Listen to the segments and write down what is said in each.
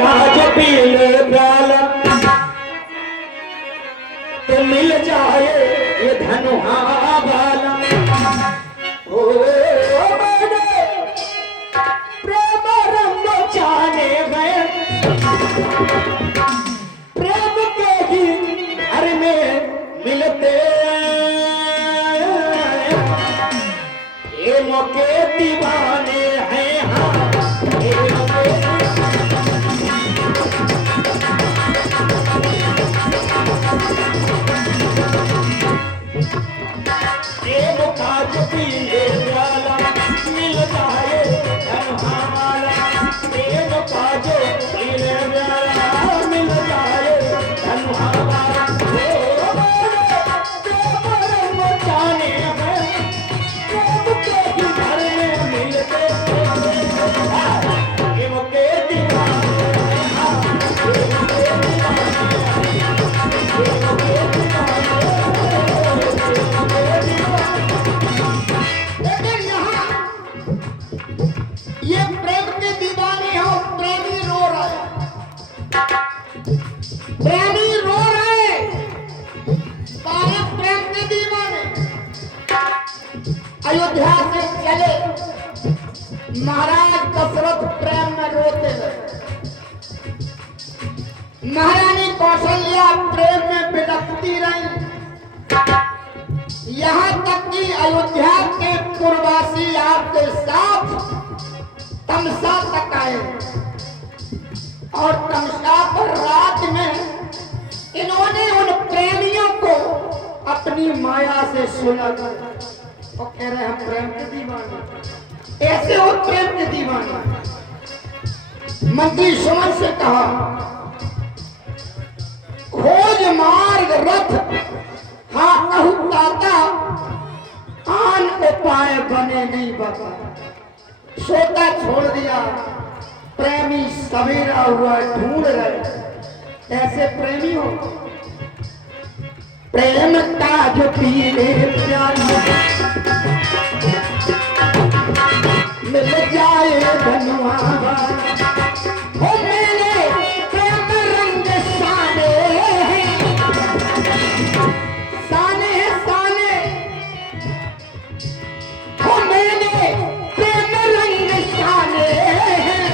काज पीले प्याला तो मिल जाए ये धनुहा वाला। ओ मैंने प्रेम रंग जाने गए, प्रेम के ही घर में मिलते प्रेम के दीवाने हैं। हाँ प्रेम काज पीले प्याला मिल जाए धनुहा वाला। प्रेम काज पीले प्याला मिल जाए धनुहा वाला। ओ प्रेम रंग जाने गए, प्रेम के ही घर में मिलते प्रेम के दीवाने। प्रेम के लेकिन यहाँ ये प्रेम के दीवाने हैं और प्रेमी रो रहे हैं। प्रेमी रो रहे हैं, सारे प्रेम के दीवाने अयोध्या से चले। महाराज दशरथ प्रेम में रोते रहे, महारानी कौशल्या प्रेम में बिलखती रही। यहाँ तक कि अयोध्या के पूर्ववासी आपके साथ तमसा तक आए और तमसा पर रात में इन्होंने उन प्रेमियों को अपनी माया से सुलग और कह रहे हम प्रेम के दीवाने, ऐसे हो प्रेम के दीवाने। मंत्री सुमन से कहा खोज मार्ग रथ हाँ कहू ताता, आन उपाय बने नहीं बाबा। सोता छोड़ दिया, प्रेमी सवेरा हुआ ढूंढ रहे। ऐसे प्रेमी हो प्रेम ताज पीले प्याला मिल जाए धनुहा वाला। हो मेरे प्रेम रंग साने हैं, साने साने। हो मेरे प्रेम रंग साने हैं,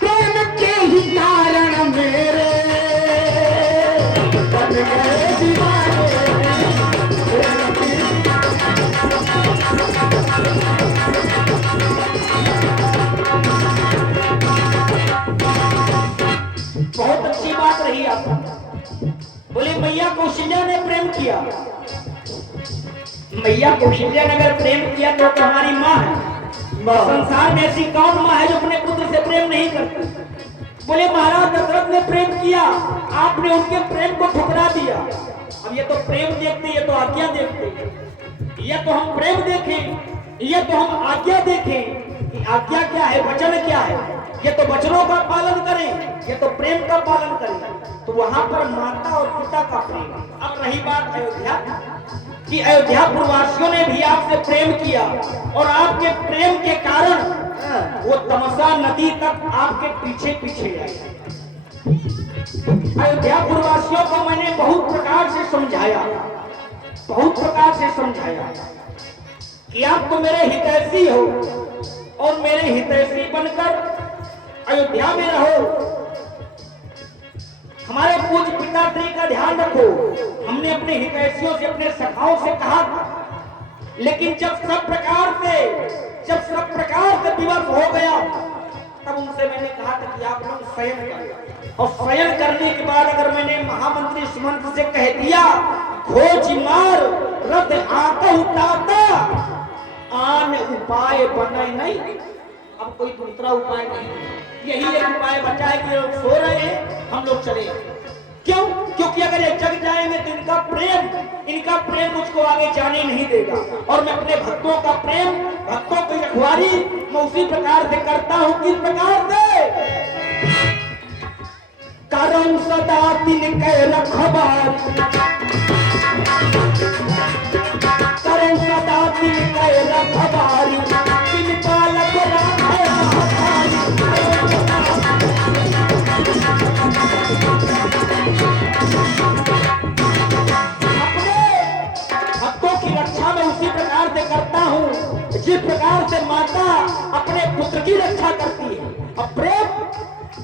प्रेम के ही कारण मेरे बन गए दीवाने। बहुत अच्छी बात रही आपकी। बोले मैया कौशल्या ने प्रेम किया। मैया कौशल्या ने अगर प्रेम किया तो हमारी माँ है। संसार में ऐसी कौन माँ है जो अपने पुत्र से प्रेम नहीं करती। बोले महाराज दशरथ ने प्रेम किया, आपने उनके प्रेम को ठुकरा दिया। अब ये तो प्रेम देखते, ये तो आज्ञा देखते। ये तो हम प्रेम देखें, ये तो हम आज्ञा देखें। आज्ञा क्या है, वचन क्या है? ये तो वचनों का पालन करें, ये तो प्रेम का पालन करें। तो वहां पर माता और पिता का प्रेम। अब रही बात अयोध्या कि अयोध्या पूर्ववासियों ने भी आपसे प्रेम किया और आपके प्रेम के कारण वो तमसा नदी तक आपके पीछे पीछे आई। अयोध्या पूर्ववासियों को मैंने बहुत प्रकार से समझाया, बहुत प्रकार से समझाया कि आप तो मेरे हितैषी हो और मेरे हितैषी बनकर अयोध्या में रहो। हमारे पूज्य पिताश्री का ध्यान रखो। हमने अपने हितैषियों से, अपने सखाओं से कहा था, लेकिन जब सब प्रकार से विवश हो गया तब उनसे मैंने कहा था कि आप लोग शयन करें। और शयन करने के बाद अगर मैंने महामंत्री सुमंत से कह दिया खोज मार रथ आका उतारता, आन उपाय बने नहीं। अब कोई दूसरा उपाय नहीं, यही एक उपाय बचा है कि लोग सो रहे हैं, हम लोग चले। क्यों? क्योंकि अगर ये जग जाएंगे तो इनका प्रेम मुझको आगे जाने नहीं देगा। और मैं अपने भक्तों का प्रेम, भक्तों की रखवाली मैं उसी प्रकार से करता हूं। किस प्रकार से? करम सदा तिनके रखवाली, करम सदा तिनके रखवाली, तिन पालक राखे महाकाली। इच्छा करती है। अब प्रेम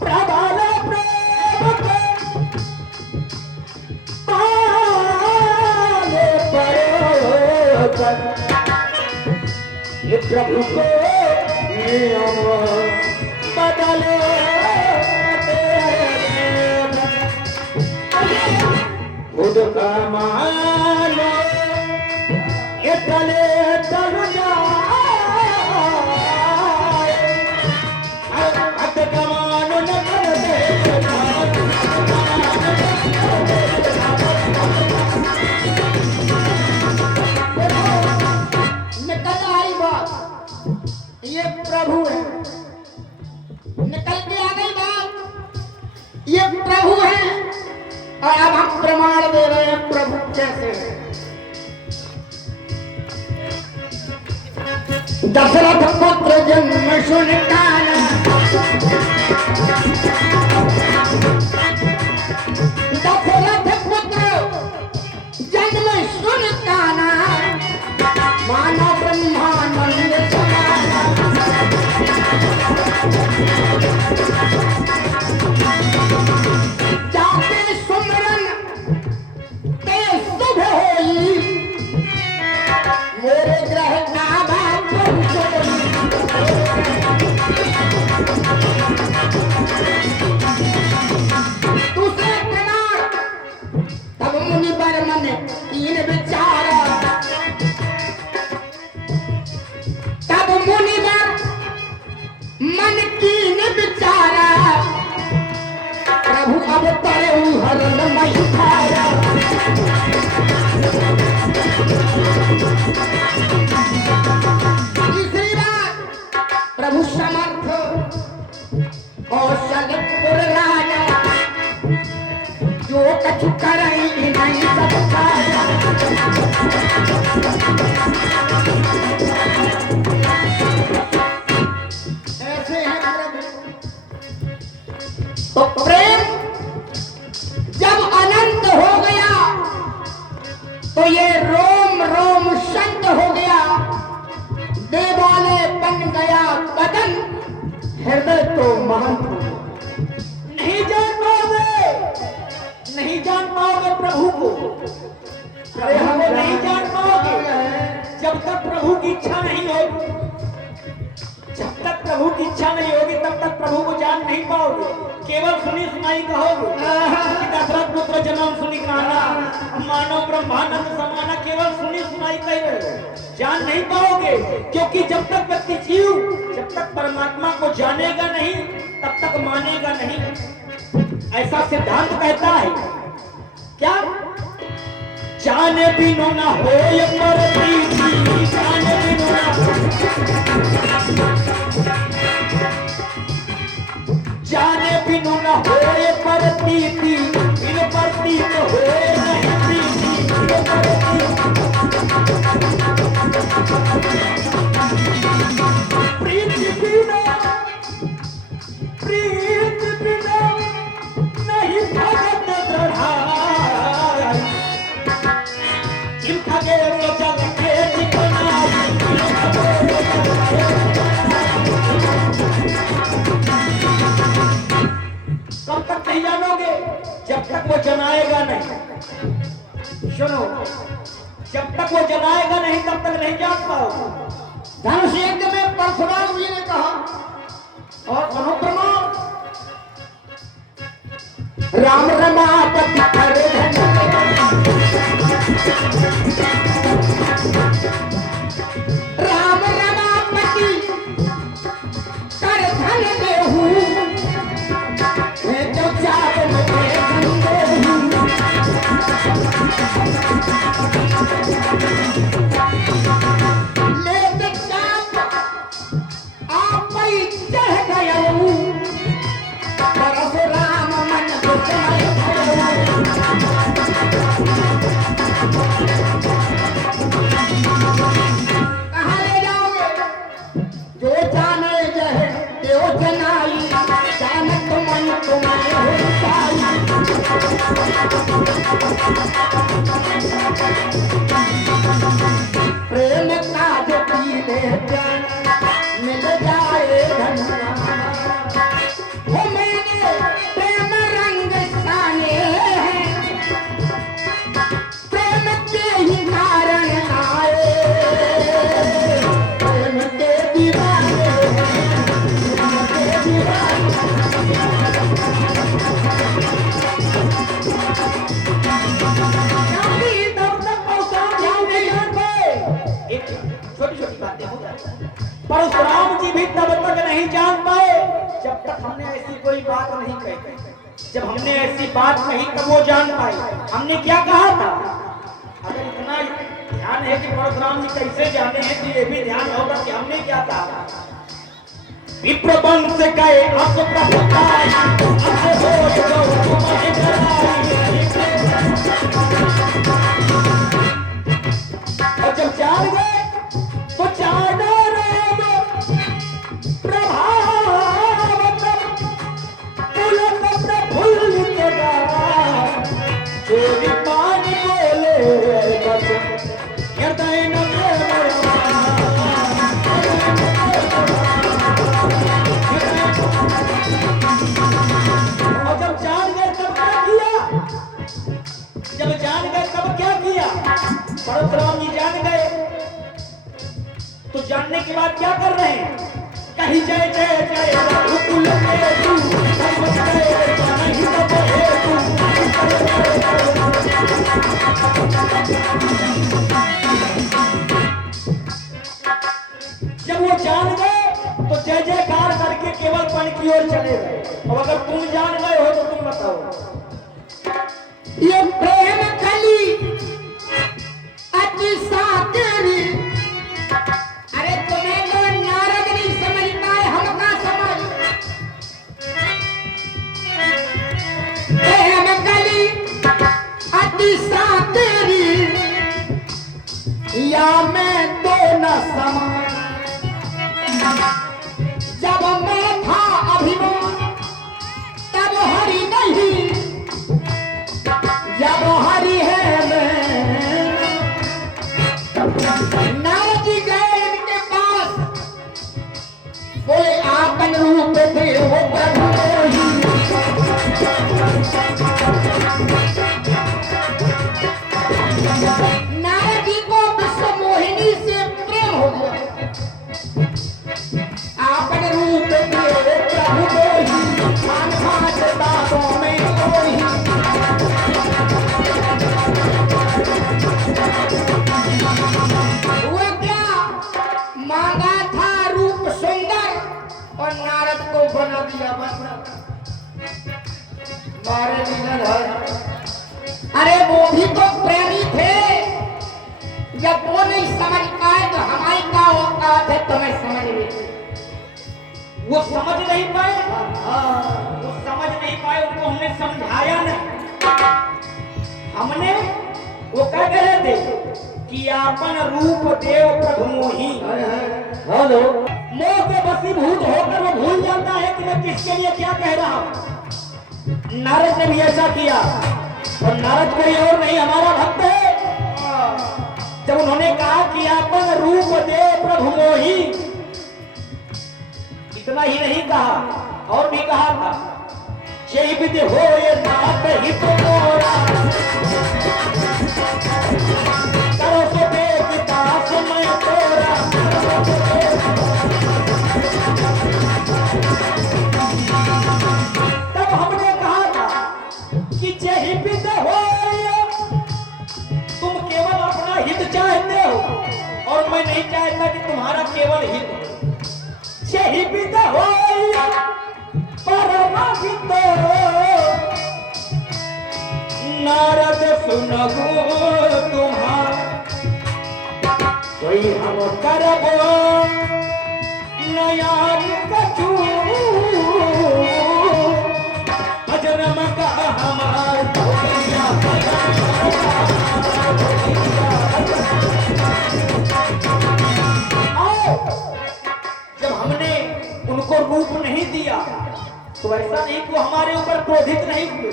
प्रबल प्रेम के पाले परोपन ये प्रभु को नियम बदले खुद का मानो ये तले तल जाए खुद का मानो न करते निकल आई बात, ये प्रभु है। निकल के आ गई बात, ये प्रभु है। और अब हम प्रमाण दे रहे हैं प्रभु कैसे है। दशरथ पुत्र जन्म सुन काना, दशरथ पुत्र जन्म सुन काना, मानव ब्रह्मानंद समाना। जाते सुमरन ते शुभ होई, मेरे ग्रह नाभा दूसरे किनार तब मुनि बर मन तीन विचारा, तब मुनि बर मन कीन विचारा, प्रभु अब तरे हरण मई खाया। तीसरी बात, प्रभु समर्थ कौशलपुर राजा, जो कछु करई नहीं सकता। ऐसे हैं प्रभु। तो प्रेम जब अनंत हो गया तो ये रोम रोम शांत हो गया, देवालय बन गया बदन, हृदय तो महंत हो गया। नहीं जान पाओगे, नहीं जान पाओगे प्रभु को, अरे हम नहीं जान पाओगे जब तक प्रभु की इच्छा नहीं होगी। जब तक प्रभु की इच्छा नहीं होगी तब तक प्रभु को जान नहीं पाओगे। केवल सुनी सुनाई कहोगे कि दशरथ पुत्र जन्म सुनी काना, मानव ब्रह्मानंद समाना, केवल सुनी सुनाई कह रहे हो, जान नहीं पाओगे। क्योंकि जब तक व्यक्ति जीव जब तक परमात्मा को जानेगा नहीं तब तक मानेगा नहीं, ऐसा सिद्धांत कहता है। क्या जाने बिनु न होय पर प्रीति, जाने बिनु न जाने बिनु न होय पर प्रीति, बिनु प्रतीत होय नहीं प्रीति, बिनु प्रीति बिनु प्रीति बिनु नहीं भगत दृढ़ाई, जिन भगे तो जग के ठिकाना। कब तक नहीं जानोगे? जब तक वो जनाएगा नहीं। सुनो, जब तक वो जनाएगा नहीं तब तक नहीं जान पाओगे। धनुष यज्ञ में परशुराम जी ने कहा, और सुनो प्रमाण, राम रमापति कर धन, राम रमापति कर धन देहु, मैं तो चावल के देहु। ले चाप आप ही चढ़ गयऊ, परशुराम मन दुखमय भयऊ। कहाँ ले जाओगे? जो जाने जह देव जनाई, जानत मन तुम्हें हो जाई। प्रेम का जो पीले मिल जाए धन। छोटी छोटी बातें हो जाती हैं। परशुराम जी भी तब तक नहीं जान पाए जब तक हमने ऐसी कोई बात नहीं कही। जब हमने ऐसी बात कही तब वो जान पाए हमने क्या कहा था। अगर इतना ध्यान है कि परशुराम जी कैसे जाने हैं तो ये भी ध्यान होगा कि हमने क्या कहा। विप्रवंश गए अब प्रभुताई, अब हो गो तुम्हें डराई। और जब जान गए तो जानो राम प्रभावत पुलक प्रफुल्लित गान। चोरी पानी बोले बस हृदय न और जब जान गए तब क्या किया। जब जान गए तब क्या किया। परशुराम जी जान गए तो जानने के बाद क्या कर रहे हैं। कहीं जय जय जय रघुकुल के तू सर्वत्र नहीं तो हे तू। जब वो जान गए तो जय जयकार करके केवल पन की ओर चले गए। अब अगर तुम जान गए हो तो तुम बताओ। ये प्रेम कली अति साकेरी। अरे तुम्हें तो नारद नहीं समझ पाए, हम का समझ। प्रेम कली अति साकेरी, या मैं तो न समझ। जब मैं था अभिमान तब हरि नहीं, जब हरि है मैं। नारद जी गए इनके पास, बोले आपन रूप थे वो प्रभु ही। नारद जी को विश्व मोहिनी से प्रेम हो गया। आपन रूप थे वो प्रभु ही, खान खान दादों में कोई। वो क्या मांगा था रूप सुंदर और नारद को बना दिया बंदर। मारे लीलाधर। अरे वो भी तो प्रेमी थे। जब वो नहीं समझ पाए तो हमारी क्या औकात है तुम्हें समझ में। वो समझ नहीं पाए। वो समझ नहीं पाए, उनको हमने समझाया नहीं। हमने वो क्या कह रहे थे कि आपन रूप देव प्रभु मोही। हेलो, मोह के वशीभूत होकर वो भूल जाता है कि मैं किसके लिए क्या कह रहा हूँ। नारद ने भी ऐसा किया और नारद कोई और नहीं हमारा भक्त है। जब उन्होंने कहा कि आपन रूप देव प्रभु मोही, इतना ही नहीं कहा और भी कहा था जय विधि हो ये नाथ ही तो मोरा। करो सो देखता समय तोरा। तब हमने कहा था कि जय विधि हो, तुम केवल अपना हित चाहते हो और मैं नहीं चाहता कि तुम्हारा केवल हित हो। जय विधि हो परम हित, नारद सुनबो तुम्हारा कोई हम करबो नयान कछु। अजरम का हमार जब हमने उनको रूप नहीं दिया तो ऐसा नहीं कि वो हमारे ऊपर क्रोधित नहीं हुए।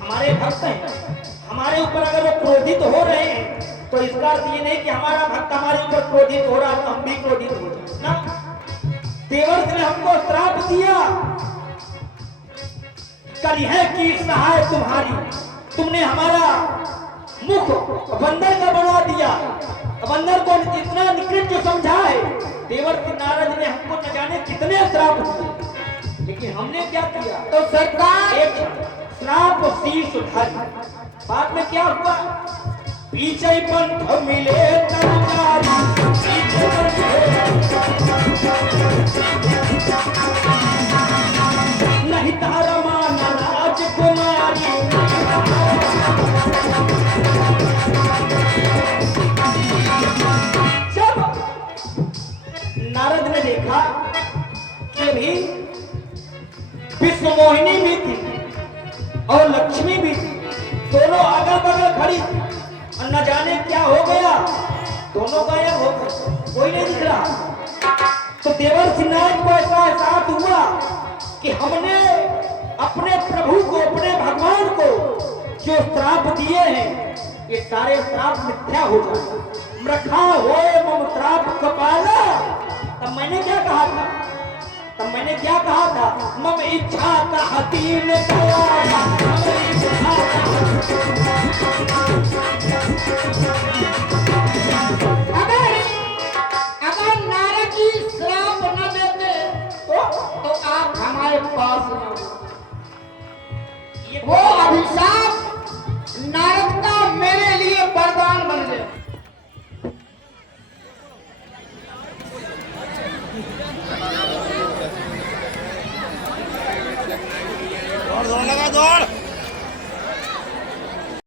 हमारे भक्त हैं, हमारे ऊपर अगर वो क्रोधित हो रहे हैं तो इसका अर्थ ये नहीं कि हमारा भक्त हमारे ऊपर क्रोधित हो रहा है तो हम भी क्रोधित हो जाए ना। देवर्ष ने हमको श्राप दिया, करी है कि सहाय तुम्हारी। तुमने हमारा मुख बंदर का बना दिया, बंदर को इतना निकृष्ट समझा है। देवर्ष नारद ने हमको न जाने कितने श्राप दिए। हमने क्या किया? तो सरकार एक श्राप शीश धर। बाद में क्या हुआ? पीछे पंथ मिले तरकारी, पीछे नहीं तारा माना राजकुमारी। जब नारद ने देखा कि भी विश्व मोहिनी भी थी और लक्ष्मी भी थी, दोनों अगल बगल खड़ी थी और न जाने क्या हो गया, दोनों गायब हो गए, कोई नहीं दिख रहा। तो देवर्षि नारद को ऐसा एहसास हुआ कि हमने अपने प्रभु को, अपने भगवान को जो श्राप दिए हैं, ये सारे श्राप मिथ्या हो जाए। मृखा होए मम श्राप कपाला। तब मैंने क्या कहा था? मम इच्छा का हतीन कवाला, मम इच्छा अगर नारद जी श्राप न देते तो आप हमारे पास न होते। वो अभिशाप नारद का मेरे लिए वरदान बन गया। दौड़ लगा दौड़।